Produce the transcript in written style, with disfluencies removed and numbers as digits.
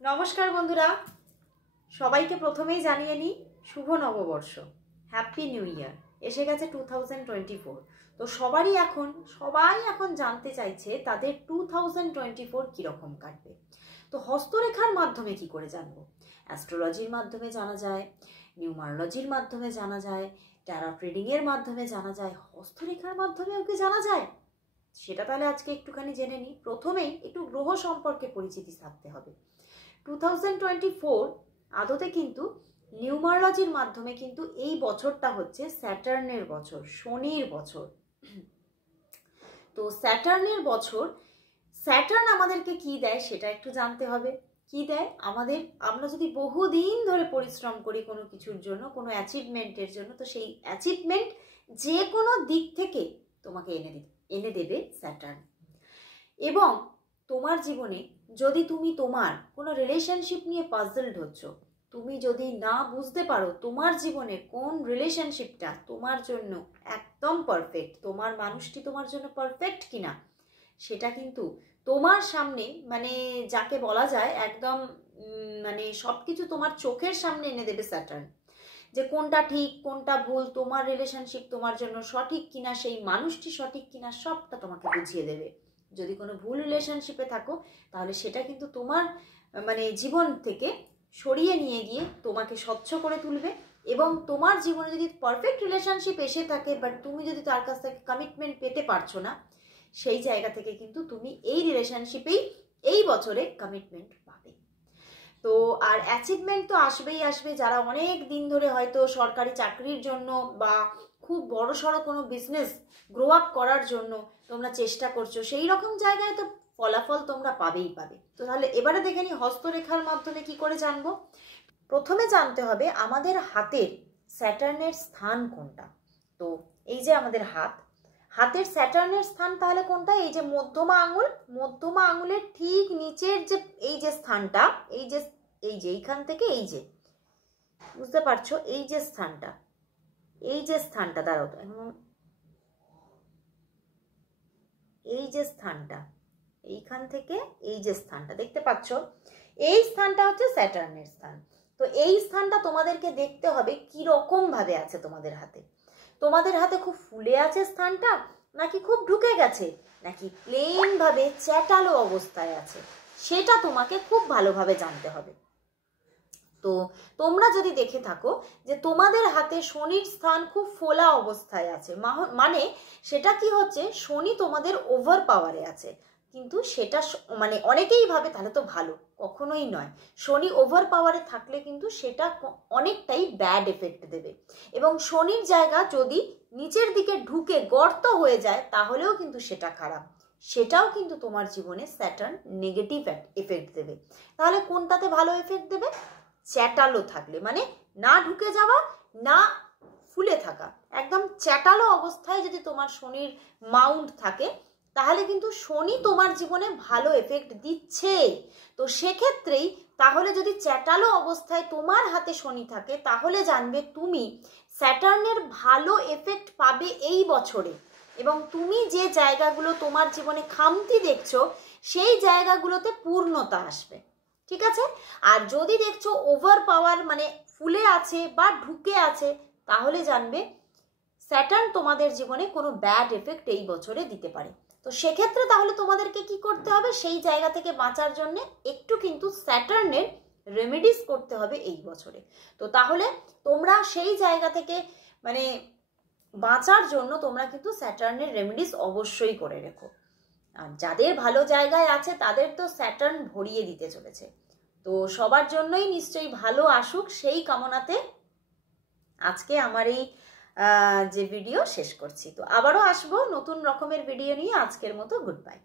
নমস্কার বন্ধুরা, সবাইকে প্রথমেই জানিয়ে নিই শুভ নববর্ষ, হ্যাপি নিউ ইয়ার। এসে গেছে 2024। তো সবাই এখন জানতে চাইছে তাদের 2024 কীরকম কাটবে। তো হস্তরেখার মাধ্যমে কি করে জানবো? অ্যাস্ট্রোলজির মাধ্যমে জানা যায়, নিউমারোলজির মাধ্যমে জানা যায়, ট্যারট রিডিংয়ের মাধ্যমে জানা যায়, হস্তরেখার মাধ্যমেও কি জানা যায়? সেটা তাহলে আজকে একটুখানি জেনে নিই। প্রথমেই একটু গ্রহ সম্পর্কে পরিচিতি থাকতে হবে। 2024 আদতে কিন্তু নিউমারোলজির মাধ্যমে কিন্তু এই বছরটা হচ্ছে স্যাটার্নের বছর, শনির বছর। তো স্যাটার্নের বছর, স্যাটার্ন আমাদেরকে কি দেয় সেটা একটু জানতে হবে। কি দেয় আমরা যদি বহুদিন ধরে পরিশ্রম করি কোনো কিছুর জন্য, কোনো অ্যাচিভমেন্টের জন্য, তো সেই অ্যাচিভমেন্ট যে কোনো দিক থেকে তোমাকে এনে দেবে স্যাটার্ন। এবং তোমার জীবনে যদি তুমি তোমার কোনো রিলেশনশিপ নিয়ে পাজলড হচ্ছ, তুমি যদি না বুঝতে পারো তোমার জীবনে কোন রিলেশনশিপটা তোমার জন্য একদম পারফেক্ট, তোমার মানুষটি তোমার জন্য পারফেক্ট কিনা, সেটা কিন্তু তোমার সামনে যাকে বলা যায় একদম সব কিছু তোমার চোখের সামনে এনে দেবে স্যাটার্ন। যে কোনটা ঠিক কোনটা ভুল, তোমার রিলেশনশিপ তোমার জন্য সঠিক কিনা, সেই মানুষটি সঠিক কিনা, সবটা তোমাকে বুঝিয়ে দেবে। যদি কোনো ভুল রিলেশনশিপে থাকো তাহলে সেটা কিন্তু তোমার জীবন থেকে সরিয়ে নিয়ে গিয়ে তোমাকে স্বচ্ছ করে তুলবে। এবং তোমার জীবনে যদি পারফেক্ট রিলেশনশিপ এসে থাকে বাট তুমি যদি তার কাছ থেকে কমিটমেন্ট পেতে পারছো না, সেই জায়গা থেকে কিন্তু তুমি এই রিলেশনশিপেই এই বছরে কমিটমেন্ট পাবে। তো আর অ্যাচিভমেন্ট তো আসবে। যারা অনেক দিন ধরে হয়তো সরকারি চাকরির জন্য বা খুব বড় সড়ো কোনো বিজনেস গ্রো আপ করার জন্য তোমরা চেষ্টা করছো, সেই রকম জায়গায় তো ফলাফল তোমরা পাবেই। তো তাহলে এবারে দেখে নি হস্তরেখার মাধ্যমে কি করে জানবো। প্রথমে জানতে হবে আমাদের হাতের স্যাটার্নের স্থান কোনটা। তো এই যে আমাদের হাতের স্যাটার্নের স্থান তাহলে কোনটা? এই যে মধ্যমা আঙুলের ঠিক নিচের যে এই যে স্থানটা, এই যে এইখান থেকে এই যে, বুঝতে পারছো, এই যে স্থানটা দাঁড়াও তো, এই যে স্থানটা, এইখান থেকে এই যে স্থানটা দেখতে পাচ্ছ, এই স্থানটা হচ্ছে স্যাটার্নের স্থান। তো এই স্থানটা তোমাদেরকে দেখতে হবে কি রকম ভাবে আছে তোমাদের হাতে খুব ফুলে আছে স্থানটা, নাকি খুব ঢুকে গেছে, নাকি প্লেন ভাবে চ্যাটালো অবস্থায় আছে, সেটা তোমাকে খুব ভালোভাবে জানতে হবে। তো তোমরা যদি দেখে থাকো যে তোমাদের হাতে শনির স্থান খুব ফোলা অবস্থায় আছে, সেটা কি হচ্ছে, শনি তোমাদের ওভার পাওয়ারে আছে। কিন্তু সেটা অনেকেই ভাবে তাহলে তো ভালো, কখনোই নয়। শনি ওভার পাওয়ারে থাকলে কিন্তু সেটা অনেকটাই ব্যাড এফেক্ট দেবে। এবং শনির জায়গা যদি নিচের দিকে ঢুকে গর্ত হয়ে যায় তাহলেও কিন্তু সেটা খারাপ, সেটাও কিন্তু তোমার জীবনে স্যাটার্ন নেগেটিভ এফেক্ট দেবে। তাহলে কোনটাতে ভালো এফেক্ট দেবে? চ্যাটালো থাকলে, না ঢুকে যাওয়া না ফুলে থাকা, একদম চ্যাটালো অবস্থায় যদি তোমার শনির মাউন্ট থাকে তাহলে কিন্তু শনি তোমার জীবনে ভালো এফেক্ট দিচ্ছে। তো সেক্ষেত্রেই তাহলে যদি চ্যাটালো অবস্থায় তোমার হাতে শনি থাকে তাহলে জানবে তুমি স্যাটার্নের ভালো এফেক্ট পাবে এই বছরে। এবং তুমি যে জায়গাগুলো তোমার জীবনে খামতি দেখছো সেই জায়গাগুলোতে পূর্ণতা আসবে, ঠিক আছে? আর যদি দেখছো ওভার পাওয়ার ফুলে আছে বা ঢুকে আছে তাহলে জানবে স্যাটার্ন তোমাদের জীবনে কোনো ব্যাড এফেক্ট এই বছরে দিতে পারে। তো সেক্ষেত্রে তাহলে তোমাদেরকে কি করতে হবে? সেই জায়গা থেকে বাঁচার জন্য একটু কিন্তু স্যাটার্নের রেমেডিস করতে হবে এই বছরে। তো তাহলে তোমরা সেই জায়গা থেকে বাঁচার জন্য তোমরা কিন্তু স্যাটার্নের রেমেডিস অবশ্যই করে রেখো। আর যাদের ভালো জায়গায় আছে তাদের তো স্যাটার্ন ভরিয়ে দিতে চলেছে। তো সবার জন্যই নিশ্চয়ই ভালো আসুক, সেই কামনাতে আজকে আমার এই যে ভিডিও শেষ করছি। তো আবারও আসবো নতুন রকমের ভিডিও নিয়ে। আজকের মতো গুড বাই।